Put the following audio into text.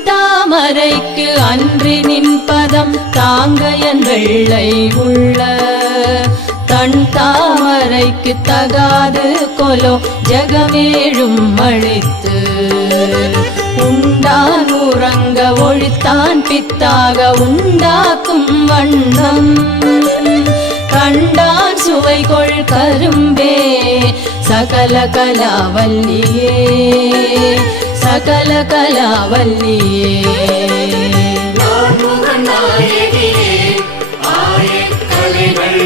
வெண்தாமரைக்கு அன்றி நின்பதம் தாங்கையன் வெள்ளை உள்ள தன் தாமரைக்கு தகாது கொலோ ஜகமேழும் அழித்து உண்டான் உறங்க ஒழித்தான் பித்தாக உண்டாக்கும் வண்ணம் கண்டான் சுவை கொள் கரும்பே சகல கலாவல்லியே சகல கலாவல்லியே நாயகியே ஆயக்கலைகள்